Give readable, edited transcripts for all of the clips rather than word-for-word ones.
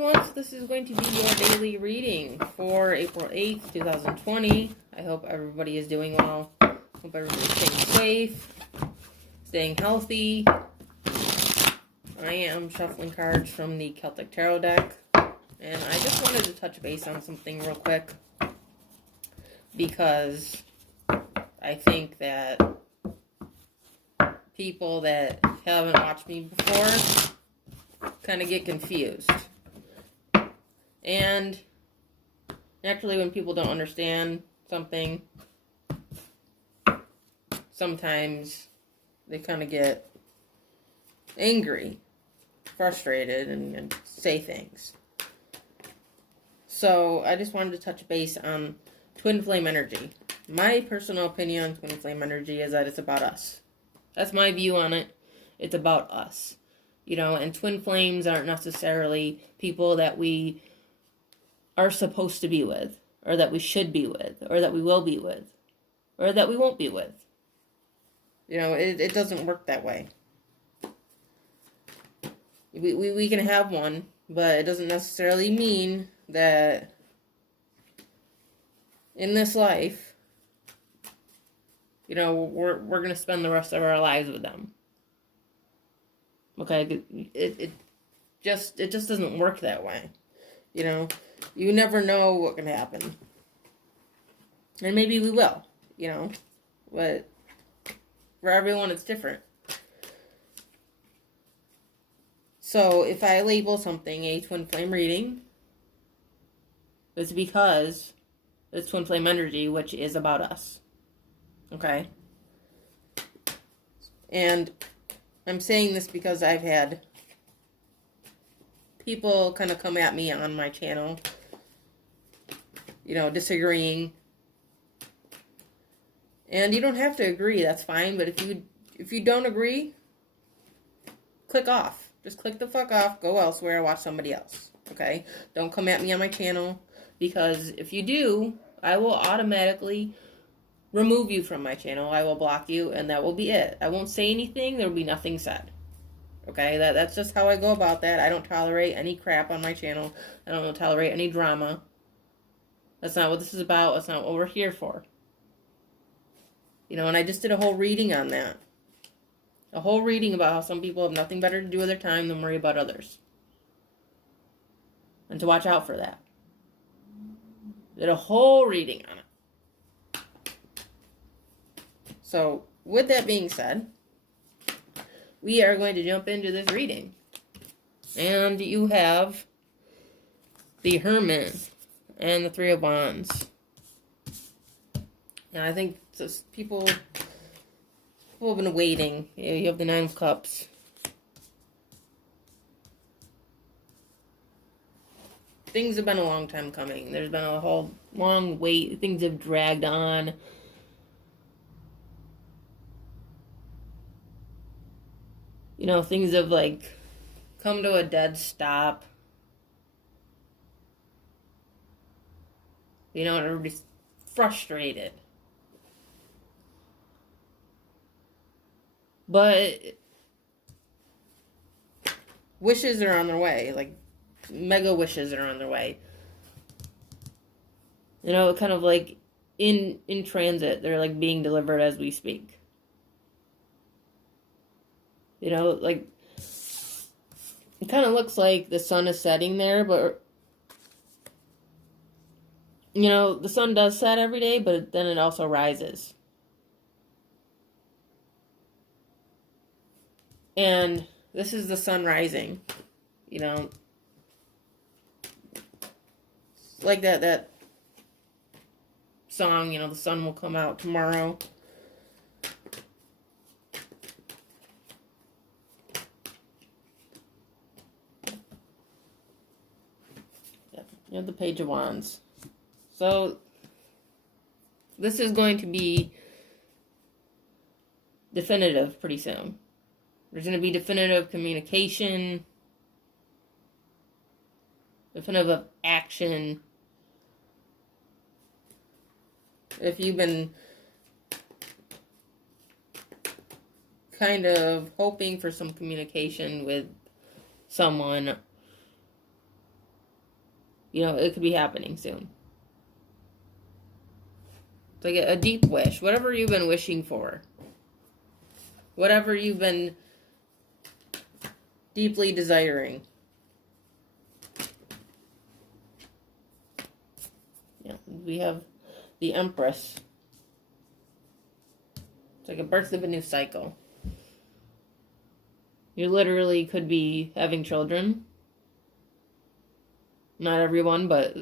So this is going to be your daily reading for April 8th, 2020. I hope everybody is doing well. Hope everybody's staying safe, staying healthy. I am shuffling cards from the Celtic Tarot deck, and I just wanted to touch base on something real quick because I think that people that haven't watched me before kind of get confused. And naturally, when people don't understand something, sometimes they kind of get angry, frustrated, and say things. So I just wanted to touch base on twin flame energy. My personal opinion on twin flame energy is that it's about us. That's my view on it. It's about us. You know, and twin flames aren't necessarily people that we are supposed to be with, or that we should be with, or that we will be with, or that we won't be with. You know, it doesn't work that way. We can have one, but it doesn't necessarily mean that in this life, you know, we're going to spend the rest of our lives with them. Okay? It just doesn't work that way. You know, you never know what can happen. And maybe we will, you know. But for everyone, it's different. So if I label something a twin flame reading, it's because it's twin flame energy, which is about us. Okay? And I'm saying this because I've had people kind of come at me on my channel, you know, disagreeing. And you don't have to agree, that's fine, but if you don't agree, click off. Just click the fuck off, go elsewhere, watch somebody else. Okay? Don't come at me on my channel, because if you do, I will automatically remove you from my channel. I will block you, and that will be it. I won't say anything, there will be nothing said. Okay, that's just how I go about that. I don't tolerate any crap on my channel. I don't tolerate any drama. That's not what this is about. That's not what we're here for. You know, and I just did a whole reading on that. A whole reading about how some people have nothing better to do with their time than worry about others. And to watch out for that. Did a whole reading on it. So, with that being said, we are going to jump into this reading. And you have the Hermit and the Three of Wands. And I think just people have been waiting. You have the Nine of Cups. Things have been a long time coming. There's been a whole long wait. Things have dragged on. You know, things have, like, come to a dead stop. You know, and everybody's frustrated. But wishes are on their way. Like, mega wishes are on their way. You know, kind of like in transit. They're, like, being delivered as we speak. You know, like, it kind of looks like the sun is setting there, but, you know, the sun does set every day, but then it also rises. And this is the sun rising, you know, like that song, you know, the sun will come out tomorrow. You have the Page of Wands. So, this is going to be definitive pretty soon. There's going to be definitive communication, definitive action. If you've been kind of hoping for some communication with someone, You know, it could be happening soon. It's like a deep wish. Whatever you've been wishing for. Whatever you've been deeply desiring. Yeah, we have the Empress. It's like a birth of a new cycle. You literally could be having children. Not everyone, but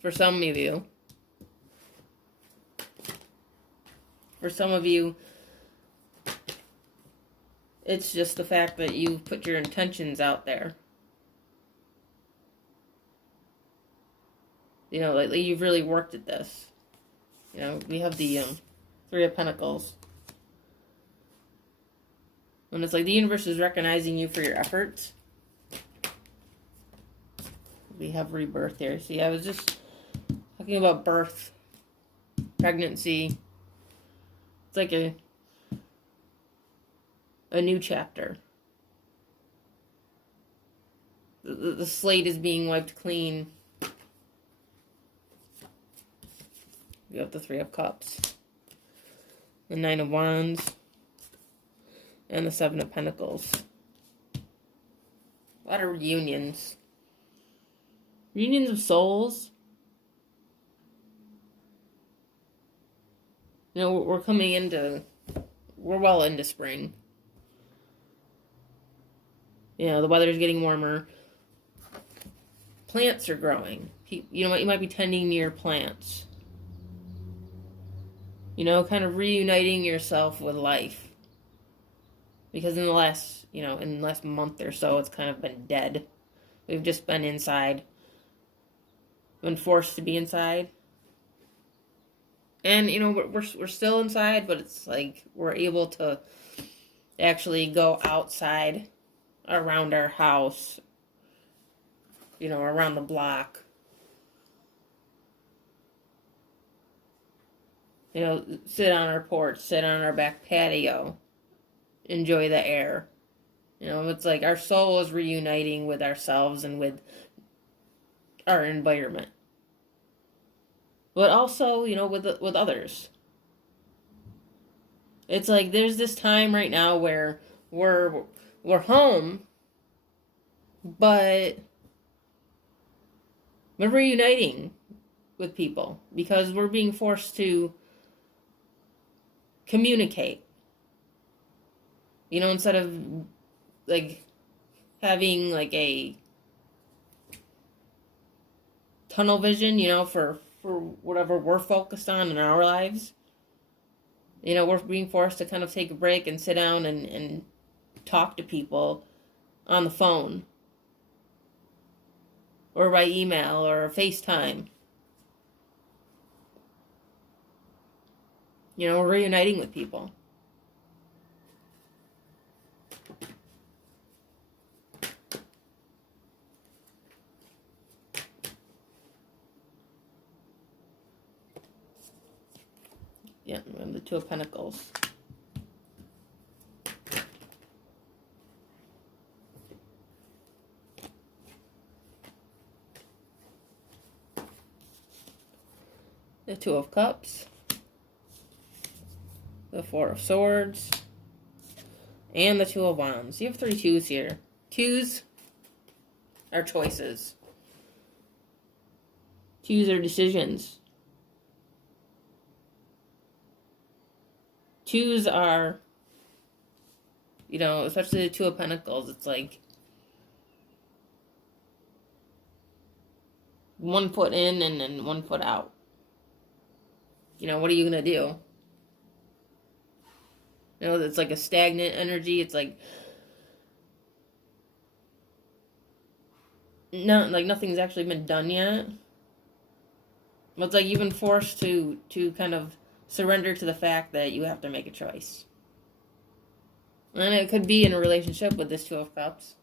for some of you. For some of you, it's just the fact that you put your intentions out there. You know, lately you've really worked at this. You know, we have the Three of Pentacles. And it's like the universe is recognizing you for your efforts. We have rebirth here. See, I was just talking about birth, pregnancy. It's like a new chapter. The slate is being wiped clean. We have the Three of Cups, the Nine of Wands, and the Seven of Pentacles. A lot of reunions. Reunions of souls. You know, we're well into spring. You know, the weather's getting warmer. Plants are growing. You know what? You might be tending to your plants. You know, kind of reuniting yourself with life. Because in the last month or so, it's kind of been dead. We've just been inside. Been forced to be inside. And, you know, we're still inside, but it's like we're able to actually go outside around our house, you know, around the block. You know, sit on our porch, sit on our back patio, enjoy the air. You know, it's like our soul is reuniting with ourselves and with our environment. But also, you know, with others. It's like there's this time right now where we're home, but we're reuniting with people because we're being forced to communicate. You know, instead of like having like a tunnel vision, you know, for whatever we're focused on in our lives. You know, we're being forced to kind of take a break and sit down and talk to people on the phone. Or by email or FaceTime. You know, we're reuniting with people. Yeah, we have the Two of Pentacles. The Two of Cups. The Four of Swords. And the Two of Wands. You have 3 twos here. Twos are choices. Twos are decisions. Twos are, you know, especially the Two of Pentacles, it's like 1 foot in and then 1 foot out. You know, what are you going to do? You know, it's like a stagnant energy. It's like nothing's actually been done yet. But it's like you've been forced to kind of surrender to the fact that you have to make a choice. And it could be in a relationship with this Two of Cups.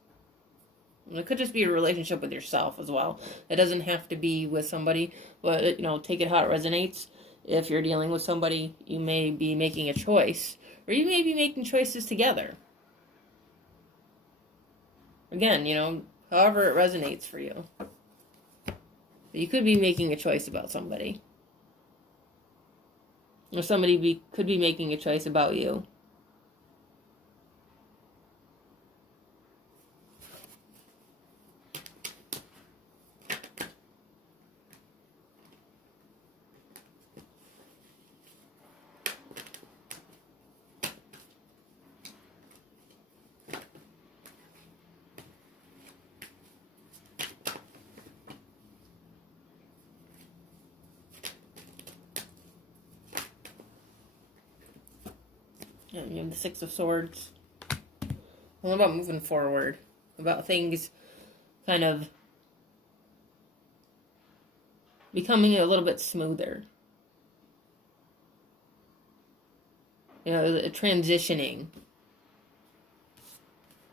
And it could just be a relationship with yourself as well. It doesn't have to be with somebody, but, you know, take it how it resonates. If you're dealing with somebody, you may be making a choice. Or you may be making choices together. Again, you know, however it resonates for you. You could be making a choice about somebody. Or somebody could be making a choice about you. Yeah, you have the Six of Swords. What about moving forward? About things kind of becoming a little bit smoother. You know, transitioning.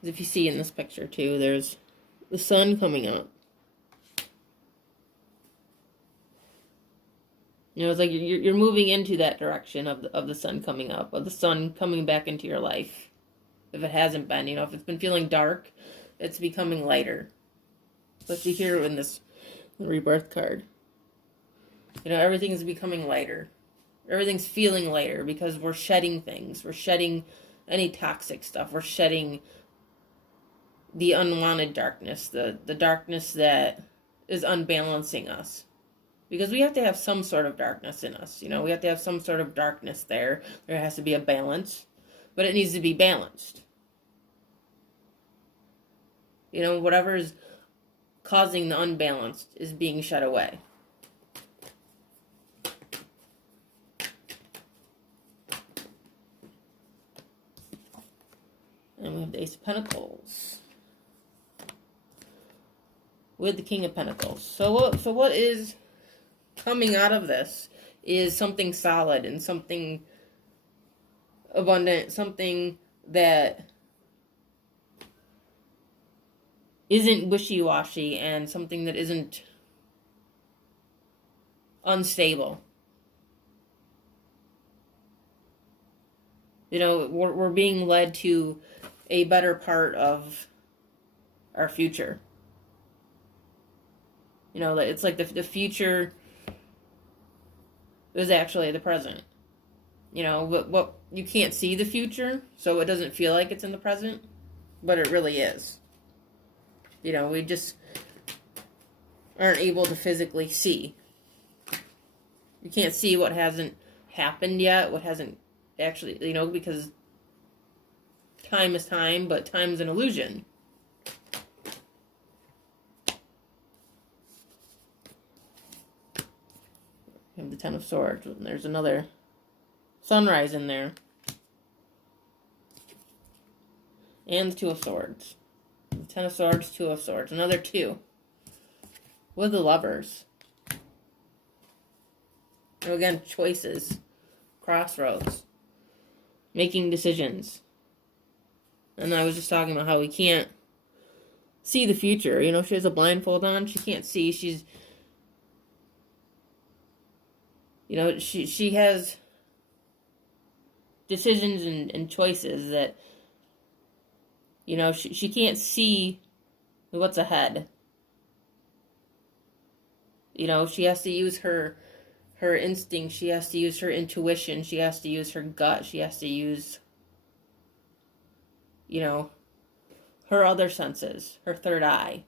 If you see in this picture too, there's the sun coming up. You know, it's like you're moving into that direction of the sun coming up, of the sun coming back into your life. If it hasn't been, you know, if it's been feeling dark, it's becoming lighter. But you hear in this rebirth card, you know, everything's becoming lighter. Everything's feeling lighter because we're shedding things. We're shedding any toxic stuff. We're shedding the unwanted darkness, the darkness that is unbalancing us. Because we have to have some sort of darkness in us. You know, we have to have some sort of darkness there. There has to be a balance. But it needs to be balanced. You know, whatever is causing the unbalanced is being shed away. And we have the Ace of Pentacles. With the King of Pentacles. So what is coming out of this is something solid and something abundant, something that isn't wishy-washy and something that isn't unstable. You know, we're being led to a better part of our future. You know, it's like the future is actually the present. You know, what you can't see the future, so it doesn't feel like it's in the present, but it really is. You know, we just aren't able to physically see. You can't see what hasn't happened yet, what hasn't actually, you know, because time is time, but time's an illusion. We have the Ten of Swords, and there's another sunrise in there. And the Two of Swords. The Ten of Swords, Two of Swords. Another two. With the Lovers. So again, choices. Crossroads. Making decisions. And I was just talking about how we can't see the future. You know, she has a blindfold on. She can't see. She's... You know, she has decisions and choices that, you know, she can't see what's ahead. You know, she has to use her instinct. She has to use her intuition. She has to use her gut. She has to use, you know, her other senses, her third eye.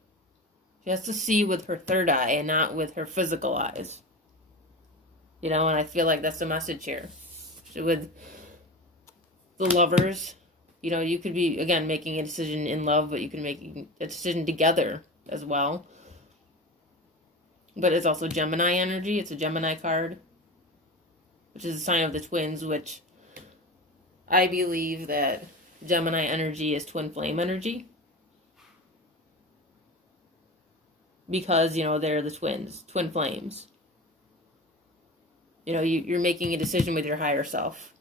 She has to see with her third eye and not with her physical eyes. You know, and I feel like that's the message here. With the Lovers, you know, you could be, again, making a decision in love, but you can make a decision together as well. But it's also Gemini energy. It's a Gemini card, which is a sign of the twins, which I believe that Gemini energy is twin flame energy. Because, you know, they're the twins, twin flames. You know, you're making a decision with your higher self.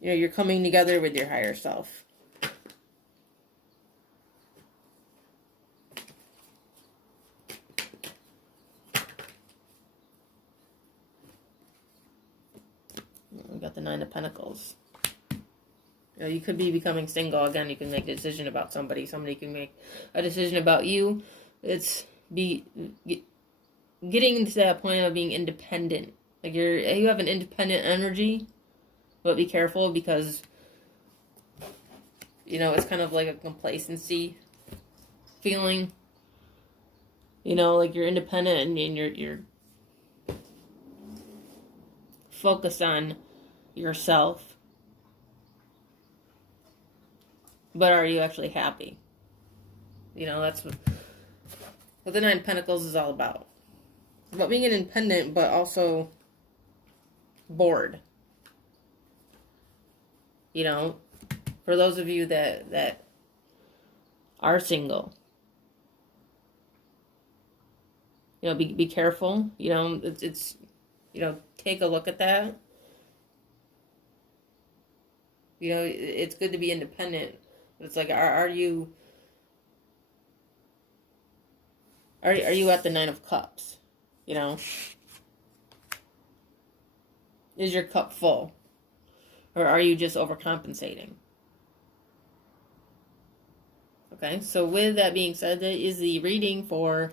You know, you're coming together with your higher self. We've got the Nine of Pentacles. You know, you could be becoming single. Again, you can make a decision about somebody. Somebody can make a decision about you. It's getting to that point of being independent. Like you have an independent energy, but be careful because, you know, it's kind of like a complacency feeling. You know, like you're independent and you're focused on yourself. But are you actually happy? You know, that's what the Nine of Pentacles is all about. About being independent, but also bored. You know, for those of you that are single, you know, be careful. You know, it's you know, take a look at that. You know, it's good to be independent, but it's like, are you at the Nine of Cups? You know, is your cup full, or are you just overcompensating? Okay, so with that being said, that is the reading for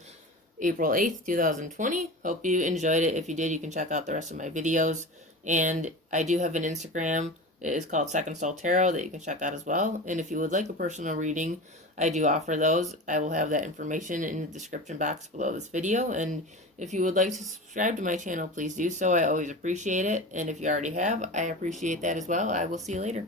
April 8th, 2020. Hope you enjoyed it. If you did, you can check out the rest of my videos. And I do have an Instagram. It is called Second Soul Tarot that you can check out as well. And if you would like a personal reading, I do offer those. I will have that information in the description box below this video. And if you would like to subscribe to my channel, please do so. I always appreciate it. And if you already have, I appreciate that as well. I will see you later.